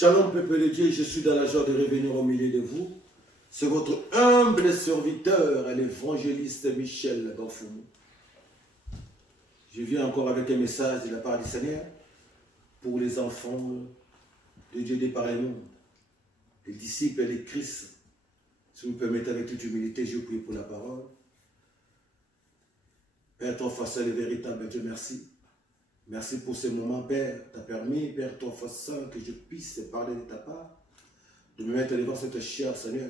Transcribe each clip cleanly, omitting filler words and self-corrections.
Shalom, peuple de Dieu, je suis dans la joie de revenir au milieu de vous. C'est votre humble serviteur, l'évangéliste Michel Ganfoumou. Je viens encore avec un message de la part du Seigneur pour les enfants de Dieu des pareils mondes, les disciples et les Christ. Si vous me permettez avec toute humilité, je vous prie pour la parole. Père, ton face le véritable Dieu, merci. Merci pour ce moment, Père. Tu as permis, Père, ton Fils Saint, que je puisse parler de ta part, de me mettre devant cette chair, Seigneur,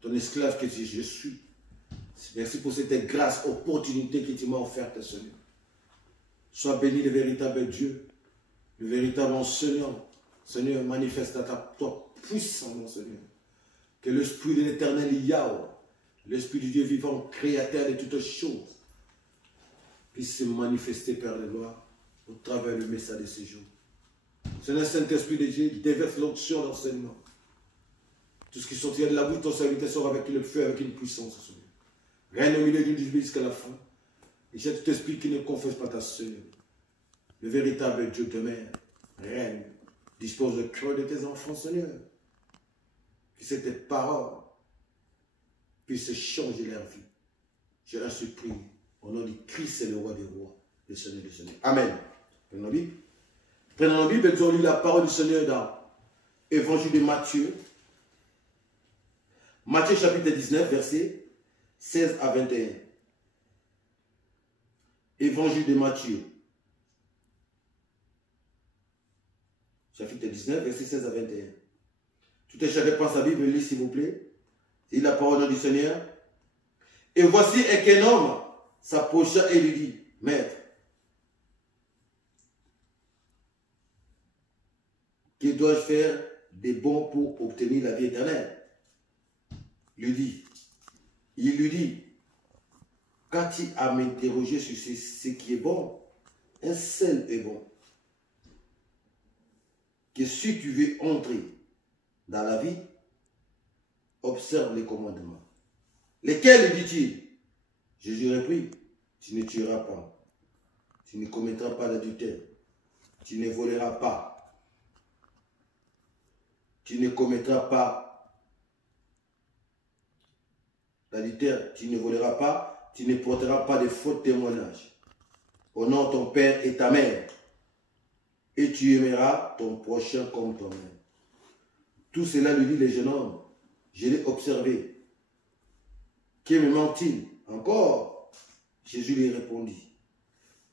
ton esclave que je suis. Merci pour cette grâce, opportunité que tu m'as offerte, Seigneur. Sois béni, le véritable Dieu, le véritable enseignant. Seigneur, manifeste toi puissant, Seigneur. Que l'Esprit de l'Éternel Yahweh, l'Esprit du Dieu vivant, créateur de toutes choses, puisse se manifester, Père de gloire, au travers du message de ce jour. Seigneur, Saint-Esprit de Dieu, déverse l'onction d'enseignement. Tout ce qui sortira de la bouche de ton serviteur sera avec le feu, avec une puissance, Seigneur. Règne au milieu du Dieu jusqu'à la fin. Et c'est tout esprit qui ne confesse pas ta sœur. Le véritable Dieu de mer règne, dispose le cœur de tes enfants, Seigneur. Que cette parole puisse changer leur vie. Je la supplie au nom du Christ et le roi des rois, le Seigneur du Seigneur. Amen. Prenons la Bible. Prenons la Bible et nous la parole du Seigneur dans l'Évangile de Matthieu. Matthieu chapitre 19, versets 16 à 21. Évangile de Matthieu. Chapitre 19, versets 16 à 21. Tout un chacun prend sa Bible, lit s'il vous plaît. C'est la parole du Seigneur. Et voici qu'un homme s'approcha et lui dit, Maître, que dois-je faire de bon pour obtenir la vie éternelle? Il lui dit, qu'as-tu à m'interroger sur ce qui est bon? Un seul est bon. Que si tu veux entrer dans la vie, observe les commandements. Lesquels, dit-il? Jésus reprit, tu ne tueras pas, tu ne commettras pas d'adultère, tu ne voleras pas, tu ne commettras pas d'adultère, tu ne voleras pas, tu ne porteras pas de faux témoignages. Honore ton père et ta mère, et tu aimeras ton prochain comme toi-même. Tout cela lui dit le jeune homme, je l'ai observé. Que me manque-t-il encore? Jésus lui répondit.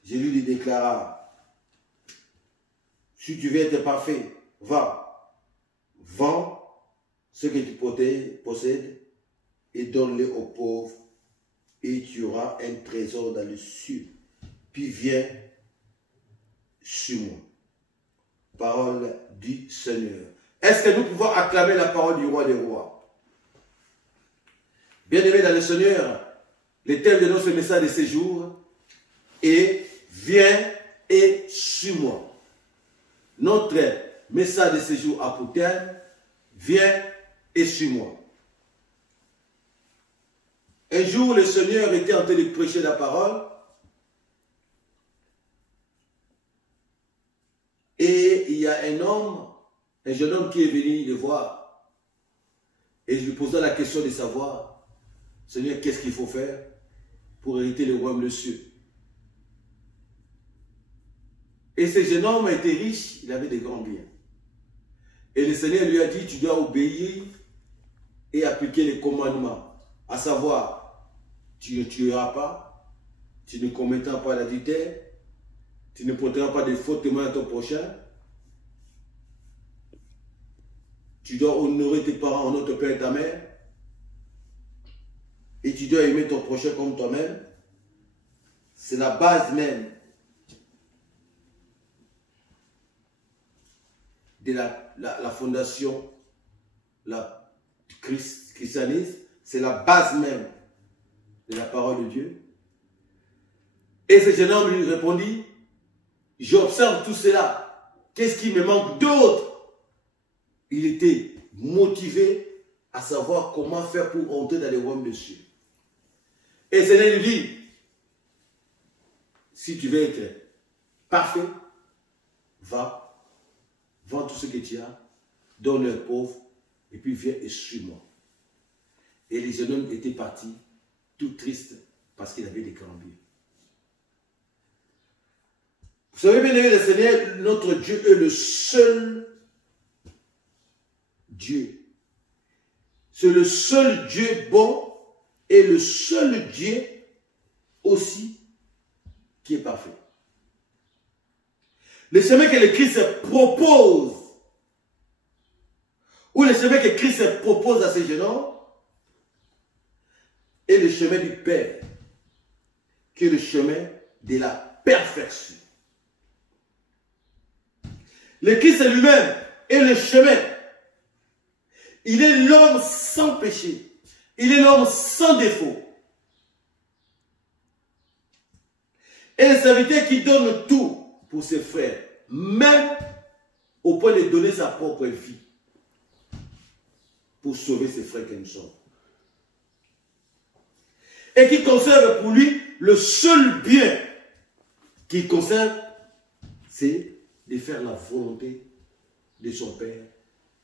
Jésus lui déclara, si tu veux être parfait, va, vends ce que tu possèdes et donne-le aux pauvres et tu auras un trésor dans le ciel. Puis viens sur moi. Parole du Seigneur. Est-ce que nous pouvons acclamer la parole du roi des rois? Bien-aimés dans le Seigneur, le thème de notre message de ce jour est « Viens et suis-moi ». Notre message de ce jour a pour thème « Viens et suis-moi ». Un jour, le Seigneur était en train de prêcher la parole et il y a un jeune homme qui est venu le voir et je lui posais la question de savoir Seigneur, qu'est-ce qu'il faut faire pour hériter le royaume de cieux? Et ce jeune homme était riche, il avait des grands biens. Et le Seigneur lui a dit, tu dois obéir et appliquer les commandements. À savoir, tu ne tueras pas, tu ne commettras pas d'adultère, tu ne porteras pas de faux témoins à ton prochain, tu dois honorer tes parents, honorer ton père et ta mère, et tu dois aimer ton prochain comme toi-même. C'est la base même de la fondation du christianisme. C'est la base même de la parole de Dieu. Et ce jeune homme lui répondit, j'observe tout cela. Qu'est-ce qui me manque d'autre? Il était motivé à savoir comment faire pour entrer dans le royaume de Dieu. Et le Seigneur lui dit, si tu veux être parfait, va, vends tout ce que tu as donne les pauvres, et puis viens et suis-moi. Et les jeunes hommes étaient partis, tout tristes, parce qu'il avait des cambiers. Vous savez bien aimé le Seigneur, notre Dieu est le seul Dieu. C'est le seul Dieu bon et le seul Dieu aussi qui est parfait. Le chemin que le Christ propose, ou le chemin que Christ propose à ces jeunes hommes, est le chemin du Père, qui est le chemin de la perfection. Le Christ lui-même est le chemin. Il est l'homme sans péché. Il est l'homme sans défaut. Et le serviteur qui donne tout pour ses frères, même au point de donner sa propre vie pour sauver ses frères que nous sommes. Et qui conserve pour lui le seul bien qu'il conserve, c'est de faire la volonté de son Père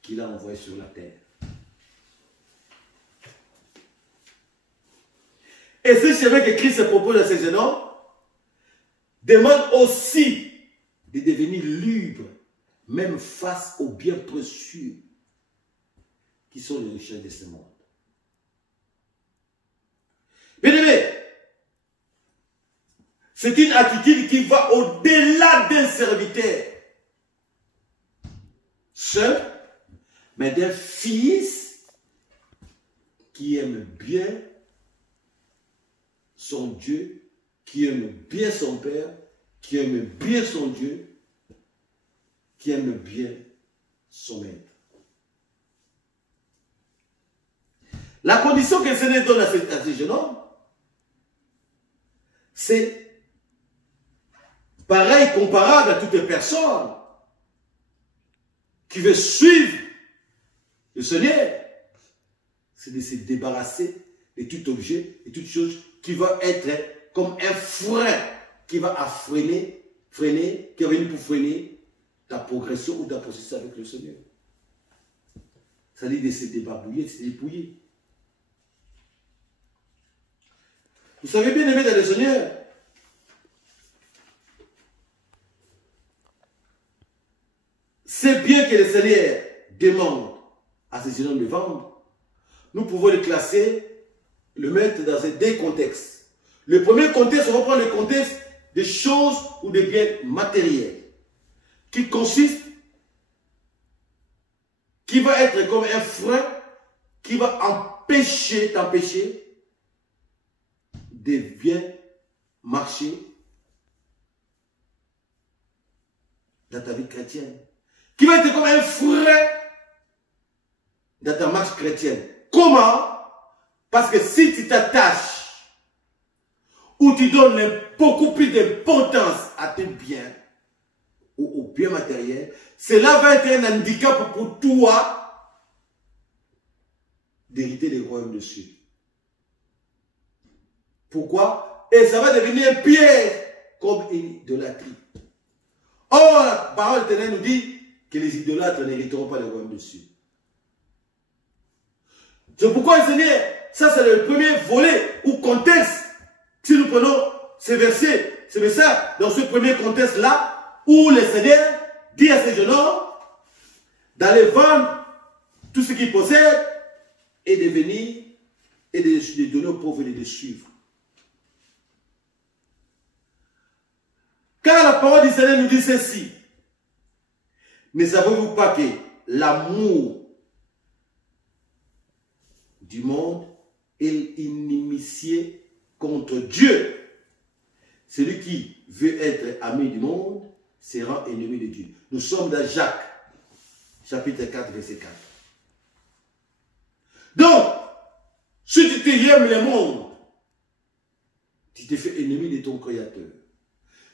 qu'il a envoyé sur la terre. Et ce chemin que Christ propose à ces jeunes hommes demande aussi de devenir libre, même face aux biens précieux qui sont les richesses de ce monde. Bien-aimé, c'est une attitude qui va au-delà d'un serviteur seul, mais d'un fils qui aime bien son Dieu, qui aime bien son Père, qui aime bien son Dieu, qui aime bien son maître. La condition que le Seigneur donne à ces jeunes hommes, c'est pareil, comparable à toute personne qui veut suivre le Seigneur, c'est de se débarrasser de tout objet et toute chose qui va être comme un frein qui va freiner, qui va venir pour freiner ta progression ou ta processus avec le Seigneur. C'est-à-dire de se débarbouiller, de se dépouiller. Vous savez bien aimé dans le Seigneur, c'est bien que le Seigneur demande à ces jeunes hommes de vendre. Nous pouvons le classer, le mettre dans ces deux contextes. Le premier contexte, on va prendre le contexte des choses ou des biens matériels, qui consiste, qui va être comme un frein, qui va t'empêcher de bien marcher dans ta vie chrétienne. Qui va être comme un frein dans ta marche chrétienne. Comment? Parce que si tu t'attaches ou tu donnes beaucoup plus d'importance à tes biens ou aux biens matériels, cela va être un handicap pour toi d'hériter les royaumes de Dieu. Pourquoi? Et ça va devenir un piège comme une idolâtrie. Or, la parole de l'Éternel nous dit que les idolâtres n'hériteront pas les royaumes de Dieu. C'est pourquoi le Seigneur, ça c'est le premier volet ou contexte. Si nous prenons ces versets, ce message, dans ce premier contexte-là, où le Seigneur dit à ces jeunes hommes d'aller vendre tout ce qu'ils possèdent et de venir et de donner aux pauvres et de suivre. Car la parole du Seigneur nous dit ceci. Ne savez-vous pas que l'amour du monde est inimitié contre Dieu? Celui qui veut être ami du monde sera ennemi de Dieu. Nous sommes dans Jacques, chapitre 4, verset 4. Donc, si tu aimes le monde, tu te fais ennemi de ton Créateur.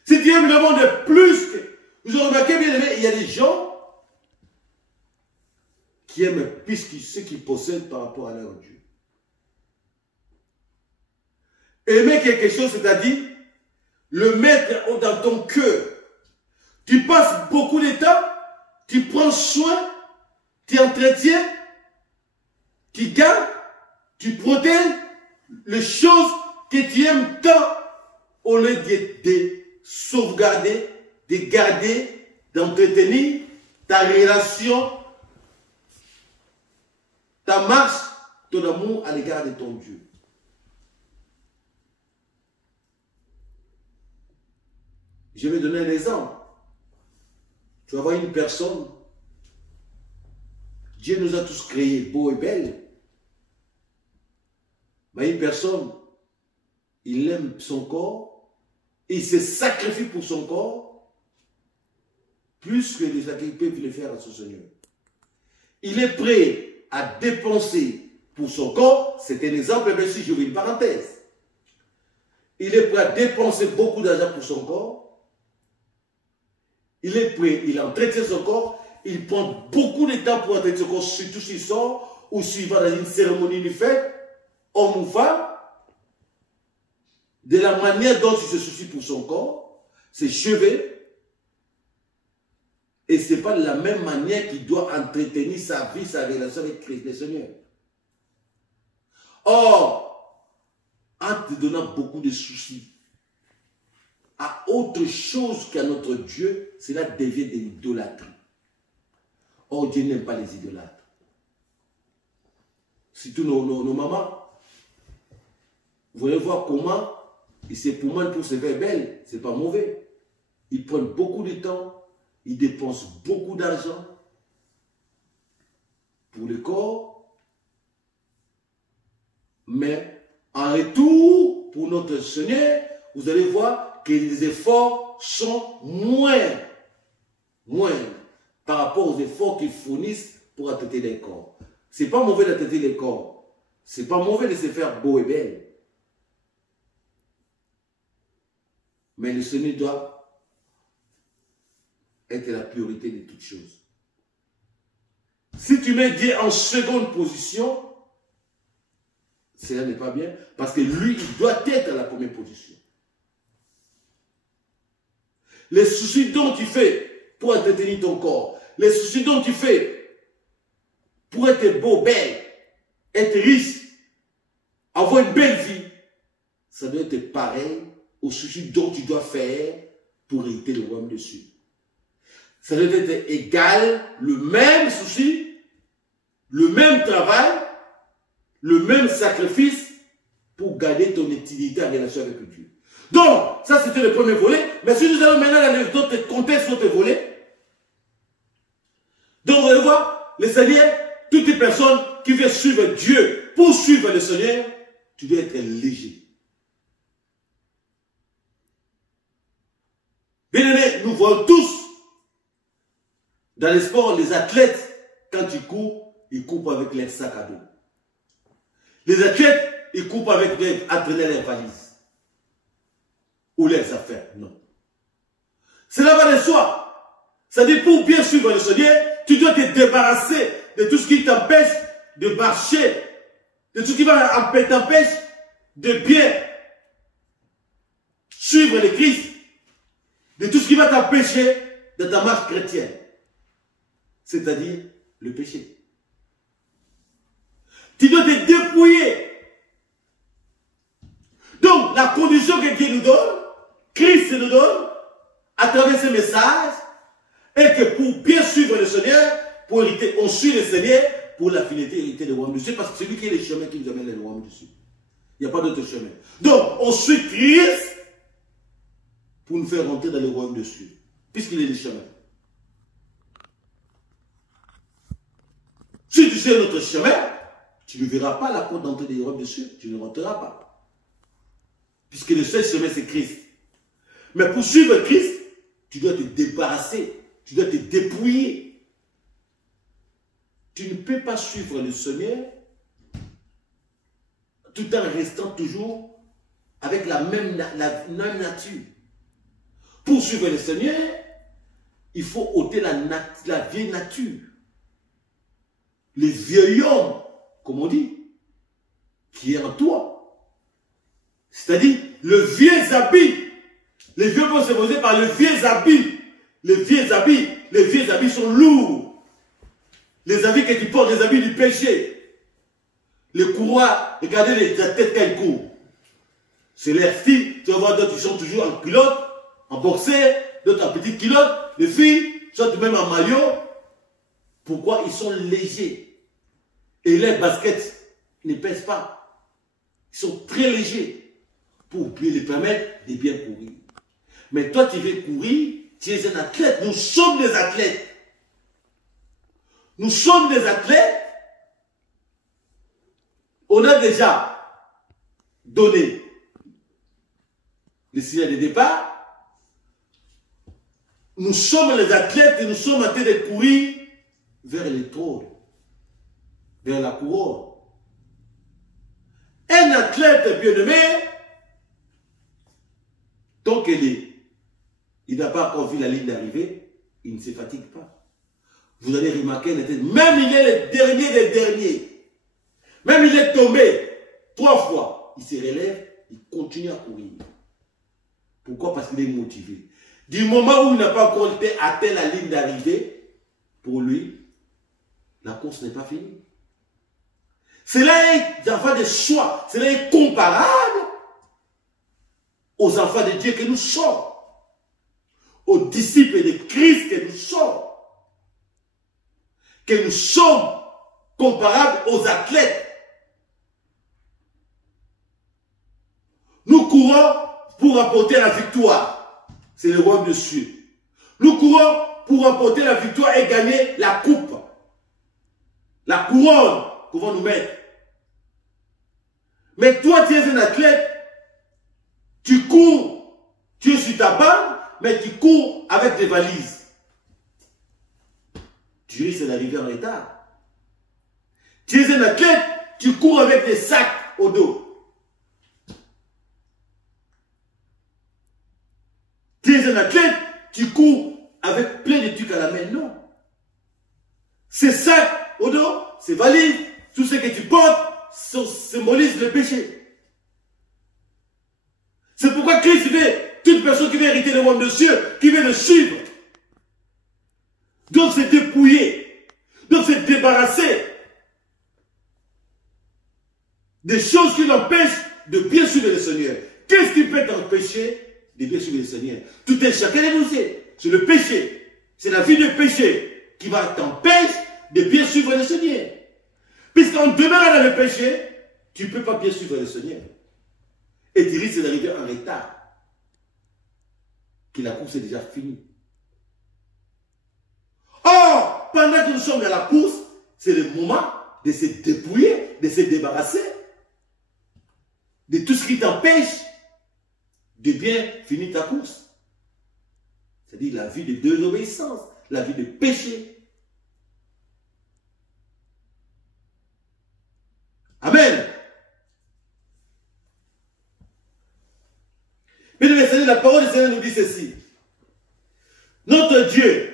Si tu aimes le monde plus que... Vous avez remarqué bien aimé, il y a des gens qui aiment plus que ceux qui possèdent par rapport à leur Dieu. Aimer quelque chose, c'est-à-dire le mettre dans ton cœur. Tu passes beaucoup de temps, tu prends soin, tu entretiens, tu gardes, tu protèges les choses que tu aimes tant au lieu de sauvegarder, de garder, d'entretenir ta relation, ta marche, ton amour à l'égard de ton Dieu. Je vais donner un exemple. Tu vas voir une personne, Dieu nous a tous créés beaux et belles, mais une personne, il aime son corps, il se sacrifie pour son corps, plus que les sacrifices peuvent le faire à son Seigneur. Il est prêt à dépenser pour son corps, c'est un exemple, même si je veux une parenthèse. Il est prêt à dépenser beaucoup d'argent pour son corps, il est prêt, il entretient son corps, il prend beaucoup de temps pour entretenir son corps, surtout s'il sort ou s'il va dans une cérémonie de fête, homme ou femme, de la manière dont il se soucie pour son corps, ses cheveux, et ce n'est pas de la même manière qu'il doit entretenir sa vie, sa relation avec Christ le Seigneur. Or, en te donnant beaucoup de soucis à autre chose qu'à notre Dieu, cela devient de l'idolâtrie. Or, Dieu n'aime pas les idolâtres. Surtout nos mamans. Vous voulez voir comment ils s'époumonent pour se faire belle. Ce n'est pas mauvais. Ils prennent beaucoup de temps. Ils dépensent beaucoup d'argent pour le corps. Mais en retour, pour notre Seigneur, vous allez voir que les efforts sont moindres par rapport aux efforts qu'ils fournissent pour atteindre les corps. Ce n'est pas mauvais d'atteindre les corps. Ce n'est pas mauvais de se faire beau et belle. Mais le Seigneur doit être la priorité de toutes choses. Si tu mets Dieu en seconde position, cela n'est pas bien, parce que lui, il doit être à la première position. Les soucis dont tu fais pour entretenir ton corps, les soucis dont tu fais pour être beau, belle, être riche, avoir une belle vie, ça doit être pareil aux soucis dont tu dois faire pour hériter le royaume des cieux. Ça doit être égal, le même souci, le même travail, le même sacrifice pour garder ton utilité en relation avec Dieu. Donc, ça c'était le premier volet. Mais si nous allons maintenant dans les autres contextes, d'autres volets, donc vous allez voir, le Seigneur, toute personne qui veut suivre Dieu pour suivre le Seigneur, tu dois être léger. Bien aimé, nous voyons tous dans les sports, les athlètes, quand ils courent avec leur sac à dos. Les athlètes, ils courent avec leurs valises. Ou leurs affaires, non. Cela va de soi. C'est-à-dire, pour bien suivre le Seigneur, tu dois te débarrasser de tout ce qui t'empêche de marcher, de tout ce qui t'empêche de bien suivre le Christ, de tout ce qui va t'empêcher de ta marche chrétienne. C'est-à-dire le péché. Tu dois te dépouiller. Donc, la condition que Dieu nous donne, Christ nous donne, à travers ce message, est que pour bien suivre le Seigneur, pour hériter, on suit le Seigneur pour la finalité hériter le royaume du ciel, parce que c'est lui qui est le chemin qui nous amène le royaume du ciel. Il n'y a pas d'autre chemin. Donc, on suit Christ pour nous faire rentrer dans le royaume du ciel, puisqu'il est le chemin. Si tu sais notre chemin, tu ne verras pas la porte d'entrée des royaumes du ciel, tu ne rentreras pas. Puisque le seul chemin, c'est Christ. Mais pour suivre Christ, tu dois te débarrasser, tu dois te dépouiller. Tu ne peux pas suivre le Seigneur tout en restant toujours avec la même nature. Pour suivre le Seigneur, il faut ôter la vieille nature. Les vieux hommes, comme on dit, qui est en toi. C'est-à-dire le vieux habit. Les vieux vont se poser par le vieux habit. Les vieux habits sont lourds. Les habits que tu portes, les habits du péché. Les courroies, regardez la tête quand ils courent. C'est l'air filles, tu vas voir d'autres qui sont toujours en culotte, en boxer, d'autres en petite culotte. Les filles, sont même en maillot. Pourquoi? Ils sont légers. Et les baskets ne pèsent pas. Ils sont très légers pour bien les permettre de bien courir. Mais toi, tu veux courir, tu es un athlète. Nous sommes des athlètes. Nous sommes des athlètes. On a déjà donné le signal de départ. Nous sommes les athlètes et nous sommes en train de courir vers les trônes, vers la couronne. Un athlète bien-aimé, tant qu'il n'a pas encore vu la ligne d'arrivée, il ne se fatigue pas. Vous allez remarquer, même il est le dernier des derniers. Même il est tombé 3 fois. Il se relève, il continue à courir. Pourquoi? Parce qu'il est motivé. Du moment où il n'a pas encore atteint la ligne d'arrivée, pour lui, la course n'est pas finie. Cela est enfants de soi. Cela est comparable aux enfants de Dieu que nous sommes. Aux disciples de Christ que nous sommes. Que nous sommes comparables aux athlètes. Nous courons pour apporter la victoire. C'est le royaume de cieux. Nous courons pour apporter la victoire et gagner la coupe. La couronne qu'on va nous mettre. Mais toi, tu es un athlète. Tu cours. Tu es sur ta bande, mais tu cours avec des valises. Tu risques d'arriver en retard. Tu es un athlète. Tu cours avec des sacs au dos. Tu es un athlète, tu cours avec plein de trucs à la main. Non. Ces sacs au dos, ces valises, tout ce que tu portes, symbolise le péché. C'est pourquoi Christ veut, toute personne qui veut hériter le royaume de Dieu, qui veut le suivre, doit se dépouiller, doit se débarrasser des choses qui l'empêchent de bien suivre le Seigneur. Qu'est-ce qui peut t'empêcher de bien suivre le Seigneur? Tout est chacun de nous, c'est le péché. C'est la vie de péché qui va t'empêcher de bien suivre le Seigneur. Puisqu'en demeurant dans le péché, tu ne peux pas bien suivre le Seigneur. Et tu risques d'arriver en retard. Que la course est déjà finie. Or, pendant que nous sommes dans la course, c'est le moment de se dépouiller, de se débarrasser de tout ce qui t'empêche de bien finir ta course. C'est-à-dire la vie de désobéissance, la vie de péché. Amen. Mais la parole du Seigneur nous dit ceci. Notre Dieu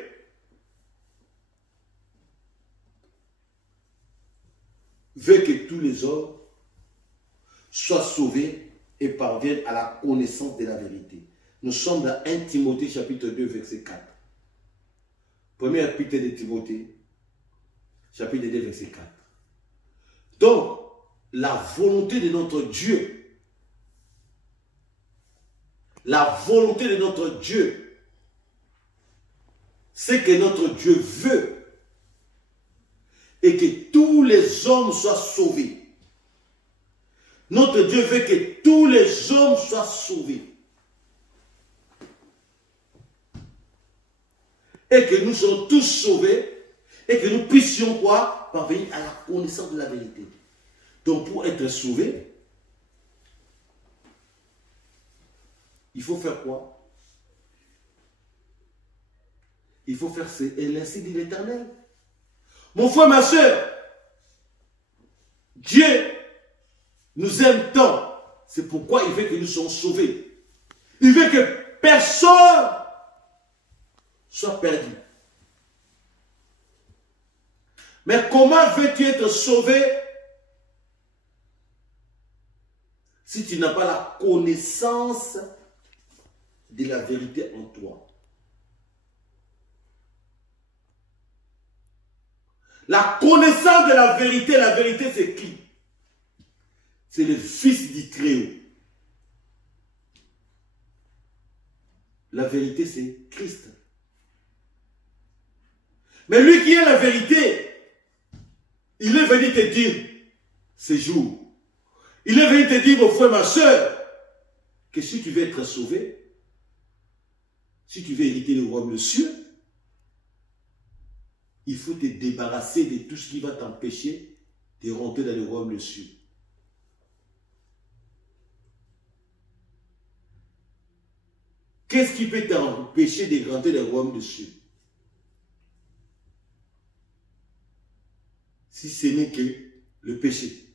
veut que tous les hommes soient sauvés et parviennent à la connaissance de la vérité. Nous sommes dans 1 Timothée chapitre 2 verset 4. Premier épître de Timothée chapitre 2 verset 4. Donc, la volonté de notre Dieu, c'est que notre Dieu veut et que tous les hommes soient sauvés. Notre Dieu veut que tous les hommes soient sauvés. Et que nous soyons tous sauvés et que nous puissions quoi? Parvenir à la connaissance de la vérité. Donc pour être sauvé, il faut faire quoi? Il faut faire l'instinct de l'Éternel. Mon frère, ma soeur, Dieu nous aime tant. C'est pourquoi il veut que nous soyons sauvés. Il veut que personne soit perdu. Mais comment veux-tu être sauvé si tu n'as pas la connaissance de la vérité en toi? La connaissance de la vérité c'est qui? C'est le Fils du Très-Haut. La vérité c'est Christ. Mais lui qui est la vérité, il est venu te dire ce jour. Il est venu te dire, mon frère, ma soeur, que si tu veux être sauvé, si tu veux hériter le royaume des cieux, il faut te débarrasser de tout ce qui va t'empêcher de rentrer dans le royaume des cieux. Qu'est-ce qui peut t'empêcher de rentrer dans le royaume des cieux? Si ce n'est que le péché.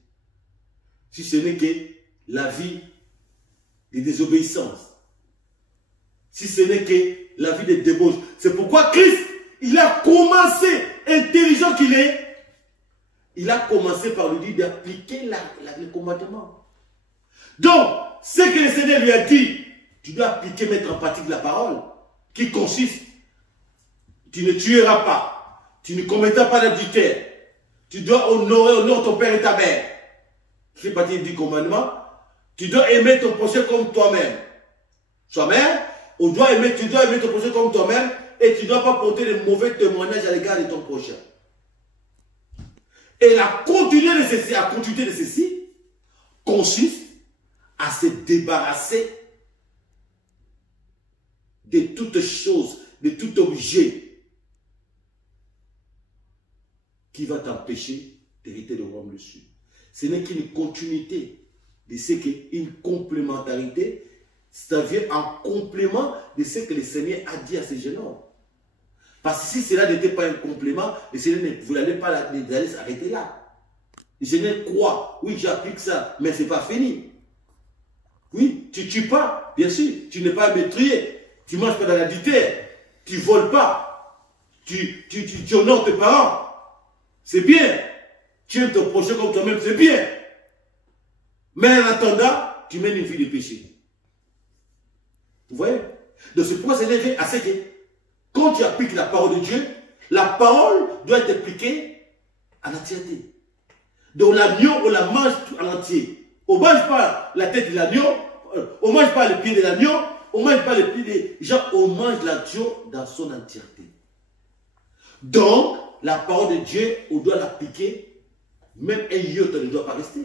Si ce n'est que la vie de désobéissance. Si ce n'est que la vie de débauche. C'est pourquoi Christ, il a commencé, intelligent qu'il est, il a commencé par lui dire d'appliquer le commandement. Donc, ce que le Seigneur lui a dit, tu dois appliquer, mettre en pratique la parole, qui consiste, tu ne tueras pas, tu ne commettras pas d'adultère, tu dois honorer ton père et ta mère. C'est partie du commandement. Tu dois aimer ton prochain comme toi-même. Toi-même, tu dois aimer ton prochain comme toi-même et tu ne dois pas porter de mauvais témoignages à l'égard de ton prochain. Et la continuité de ceci consiste à se débarrasser de toutes choses, de tout objet qui va t'empêcher d'hériter le royaume des cieux. Ce n'est qu'une continuité de ce qu'est une complémentarité, c'est-à-dire en complément de ce que le Seigneur a dit à ces jeunes hommes. Parce que si cela n'était pas un complément, le Seigneur vous n'allez pas s'arrêter là. Le Seigneur croit, oui j'applique ça, mais ce n'est pas fini. Oui, tu ne tues pas, bien sûr, tu n'es pas meurtrier, tu ne manges pas dans l'adultère, tu ne voles pas, tu honores tes parents, c'est bien. Tu aimes ton prochain comme toi-même, c'est bien. Mais en attendant, tu mènes une vie de péché. Vous voyez? Donc c'est pourquoi c'est élevé à ce que, quand tu appliques la parole de Dieu, la parole doit être appliquée en entièreté. Donc l'agneau, on la mange en entier. On ne mange pas la tête de l'agneau, on ne mange pas les pieds de l'agneau, on ne mange pas les pieds des gens, on mange l'agneau dans son entièreté. Donc, la parole de Dieu, on doit l'appliquer. Même un yacht ne doit pas rester.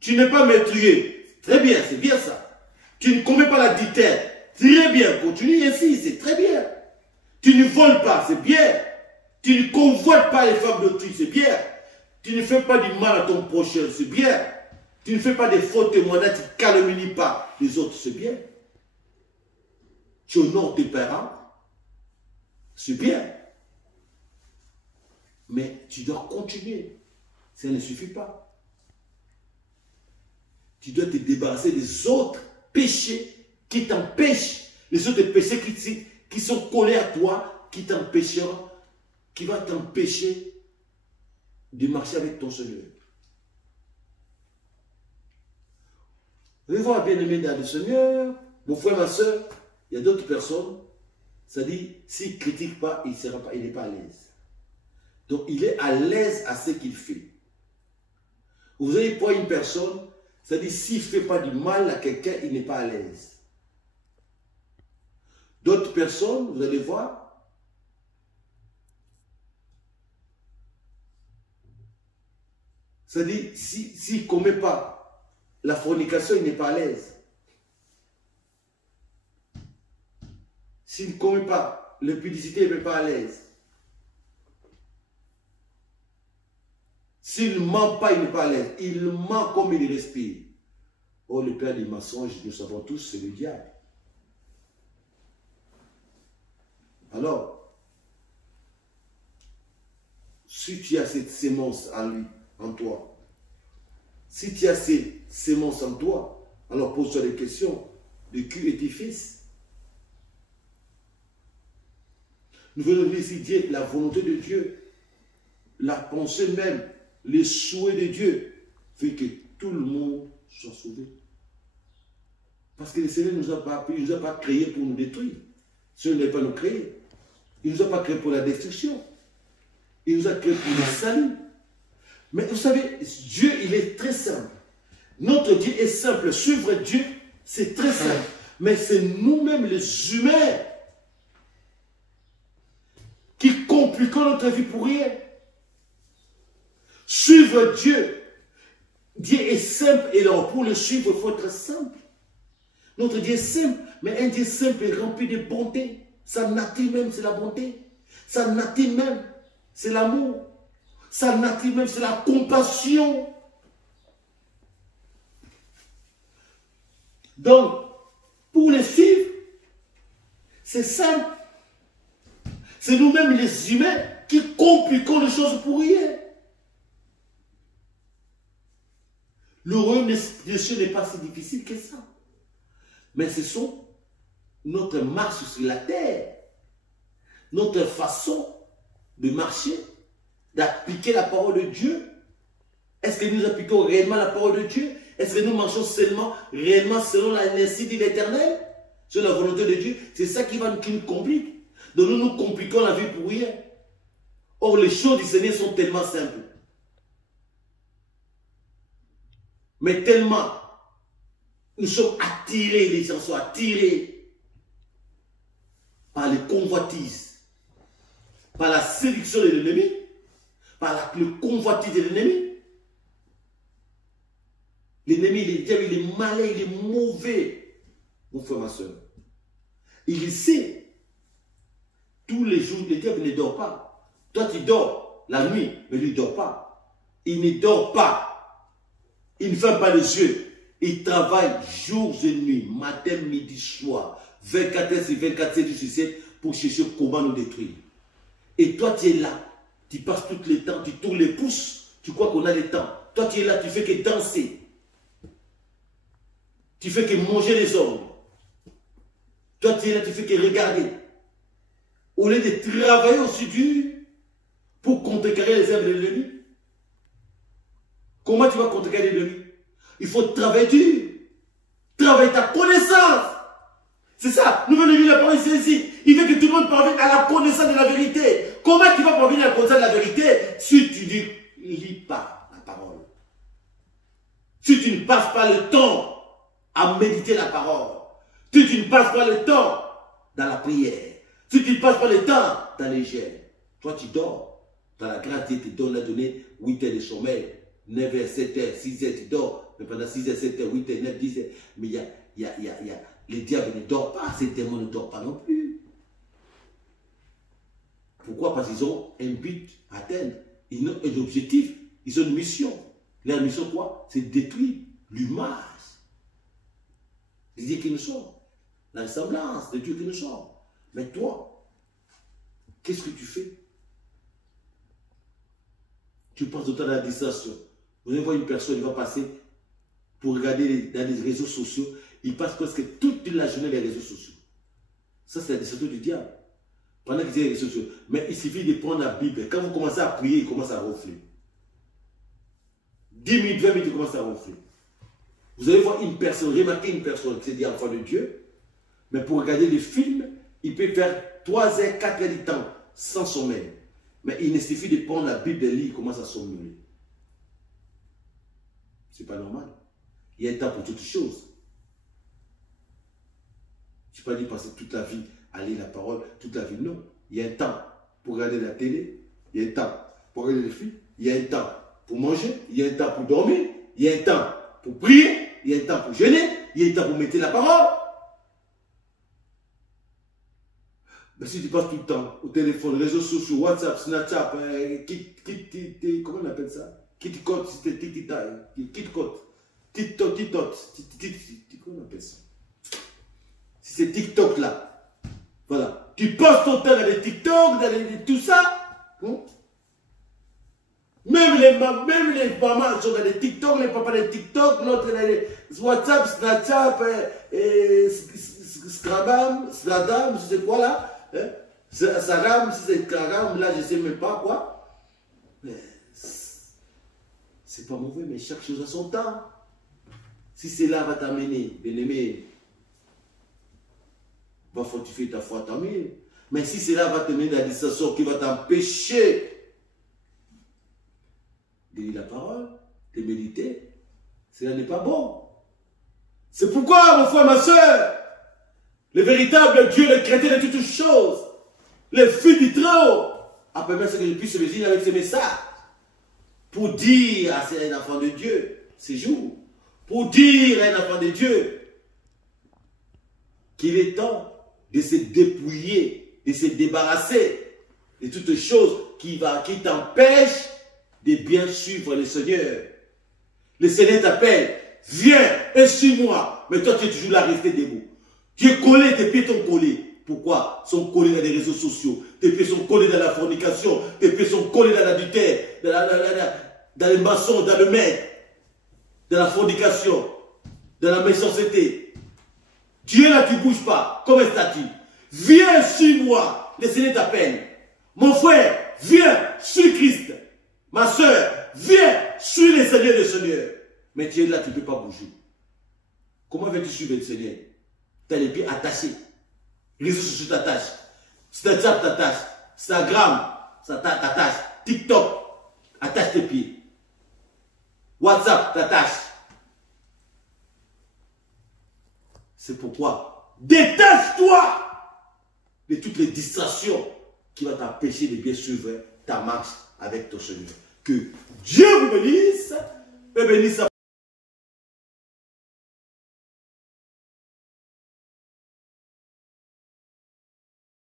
Tu n'es pas meurtrier. Très bien, c'est bien ça. Tu ne commets pas l'adultère. Très bien, continue ainsi, c'est très bien. Tu ne voles pas, c'est bien. Tu ne convoites pas les femmes d'autrui, c'est bien. Tu ne fais pas du mal à ton prochain, c'est bien. Tu ne fais pas des faux témoignages, tu ne calomnies pas les autres, c'est bien. Tu honores tes parents, c'est bien. Mais tu dois continuer. Ça ne suffit pas. Tu dois te débarrasser des autres péchés qui t'empêchent. Les autres péchés qui sont collés à toi, qui t'empêcheront, qui vont t'empêcher de marcher avec ton Seigneur. Vous allez voir, bien-aimé dans le Seigneur, mon frère, ma soeur, il y a d'autres personnes, ça dit, s'il ne critique pas, il n'est pas à l'aise. Donc, il est à l'aise à ce qu'il fait. Vous avez pas une personne, c'est-à-dire, s'il ne fait pas du mal à quelqu'un, il n'est pas à l'aise. D'autres personnes, vous allez voir, c'est-à-dire, s'il ne commet pas la fornication, il n'est pas à l'aise. S'il ne commet pas l'impudicité, il n'est pas à l'aise. S'il ne ment pas, il n'est pas à l'aise. Il ment comme il respire. Oh, le père des mensonges, nous savons tous, c'est le diable. Alors, si tu as cette sémence en lui, en toi, si tu as ces sémences en toi, alors pose-toi des questions. De qui est tes fils? Nous venons ici dire la volonté de Dieu, la pensée même, les souhaits de Dieu, fait que tout le monde soit sauvé. Parce que le Seigneur ne nous a pas créés pour nous détruire. Ce n'est pas nous créer. Il ne nous a pas créés pour la destruction. Il nous a créés pour le salut. Mais vous savez, Dieu, il est très simple. Notre Dieu est simple. Suivre Dieu, c'est très simple. Mais c'est nous-mêmes, les humains, qui compliquons notre vie pour rien. Suivre Dieu. Dieu est simple. Et alors, pour le suivre, il faut être simple. Notre Dieu est simple. Mais un Dieu simple est rempli de bonté. Sa nature même, c'est la bonté. Sa nature même, c'est l'amour. Sa nature même, c'est la compassion. Donc, pour les suivre, c'est simple. C'est nous-mêmes les humains qui compliquons les choses pour rien. Le royaume des cieux n'est pas si difficile que ça. Mais ce sont notre marche sur la terre, notre façon de marcher, d'appliquer la parole de Dieu. Est-ce que nous appliquons réellement la parole de Dieu? Est-ce que nous marchons seulement, réellement, selon l'incite de l'Éternel, selon la volonté de Dieu? C'est ça qui nous complique. Donc nous nous compliquons la vie pour rien. Or, les choses du Seigneur sont tellement simples. Mais tellement, nous sommes attirés, les gens sont attirés par les convoitises, par la séduction de l'ennemi, par le convoitise de l'ennemi. L'ennemi, il est malin, il est mauvais, mon frère, ma soeur. Il sait, tous les jours, le diable ne dort pas. Toi, tu dors la nuit, mais lui ne dort pas. Il ne dort pas. Il ne ferme pas les yeux. Il travaille jours et nuits, matin, midi, soir, 24 heures sur 24, 7 jours sur 7, pour chercher comment nous détruire. Et toi, tu es là. Tu passes tout le temps, tu tournes les pouces, tu crois qu'on a le temps. Toi, tu es là, tu fais que danser. Tu fais que manger les hommes. Toi, tu es là, tu fais que regarder. Au lieu de travailler aussi dur pour contrecarrer les œuvres de l'ennemi. Comment tu vas contrecarrer l'ennemi? Il faut travailler dur. Travailler ta connaissance. C'est ça. Nous venons de lire la parole ici. Il veut que tout le monde parvienne à la connaissance de la vérité. Comment tu vas parvenir à la connaissance de la vérité si tu ne lis pas la parole? Si tu ne passes pas le temps à méditer la parole. Si tu ne passes pas le temps dans la prière. Si tu ne passes pas le temps dans les jeûnes. Toi, tu dors. Dans la grâce, Dieu te donne la donnée 8 heures de sommeil. 9 heures, 7 heures, 6 heures, tu dors. Mais pendant 6 heures, 7 heures, 8 heures, 9, 10 heures. Mais les diables ne dorment pas. Ces démons ne dorment pas non plus. Pourquoi? Parce qu'ils ont un but à atteindre. Ils ont un objectif. Ils ont une mission. Leur mission, quoi? C'est de détruire l'humain. C'est Dieu qui nous sommes. La ressemblance de Dieu qui nous sommes. Mais toi, qu'est-ce que tu fais? Tu passes autant dans la distraction. Vous allez voir une personne, il va passer pour regarder dans les réseaux sociaux. Il passe presque toute la journée dans les réseaux sociaux. Ça, c'est la distraction du diable. Pendant qu'il y a les réseaux sociaux. Mais il suffit de prendre la Bible. Quand vous commencez à prier, il commence à ronfler. 10 minutes, 20 minutes, il commence à ronfler. Vous allez voir une personne, remarquer une personne qui s'est dit enfant de Dieu, mais pour regarder les films, il peut faire 3 heures, 4 heures de temps sans sommeil. Mais il ne suffit de prendre la Bible et lire, il commence à somnoler. C'est pas normal. Il y a un temps pour toutes choses. Je ne peux pas dire passer toute la vie à lire la parole, toute la vie. Non. Il y a un temps pour regarder la télé, il y a un temps pour regarder les films, il y a un temps pour manger, il y a un temps pour dormir, il y a un temps pour prier, il y a un temps pour jeûner, il y a un temps pour mettre la parole. Mais si tu passes tout le temps au téléphone, réseaux sociaux, WhatsApp, Snapchat, comment on appelle ça? KitKat, c'était KitKat, TikTok, comment on appelle ça? Si c'est TikTok là, voilà. Tu passes ton temps dans les TikTok, dans tout ça. Hein? Même les mamans sont dans les TikTok, les papas dans les TikTok, l'autre dans les WhatsApp, Snapchat, Scradam, je sais quoi là. Hein? Saram, si c'est Karam, là je sais même pas quoi. Mais c'est pas mauvais, mais chaque chose a son temps. Si cela va t'amener, bien aimé, va fortifier ta foi, tant mieux. Mais si cela va te mener à la distraction qui va t'empêcher de lire la parole, de méditer, cela n'est pas bon. C'est pourquoi, mon frère, ma soeur, le véritable Dieu, le chrétien de toutes choses, le Fils du Très-Haut, a permis que je puisse venir avec ce message pour dire à ces enfants de Dieu, ces jours, pour dire à un enfant de Dieu qu'il est temps de se dépouiller, de se débarrasser de toutes choses qui t'empêchent de bien suivre le Seigneur. Le Seigneur t'appelle, viens et suis-moi, mais toi tu es toujours là resté debout. Tu es collé, tes pieds sont collés. Pourquoi? Ils sont collés dans les réseaux sociaux, tes pieds sont collés dans la fornication, tes pieds sont collés dans l'adultère, dans les mensonges, dans le maître, dans la fornication, dans la méchanceté. Tu es là, tu ne bouges pas, comme un statue. Viens, suis-moi, le Seigneur t'appelle. Mon frère, viens, suis Christ. Ma soeur, viens, suis le Seigneur des Seigneurs. Mais tu es là, tu ne peux pas bouger. Comment veux-tu suivre le Seigneur? Tu as les pieds attachés. Les réseaux sociaux t'attachent. Snapchat t'attache. Instagram, ça t'attache. TikTok, attache tes pieds. WhatsApp t'attache. C'est pourquoi, détache-toi de toutes les distractions qui vont t'empêcher de bien suivre ta marche avec ton Seigneur. Que Dieu vous bénisse et bénisse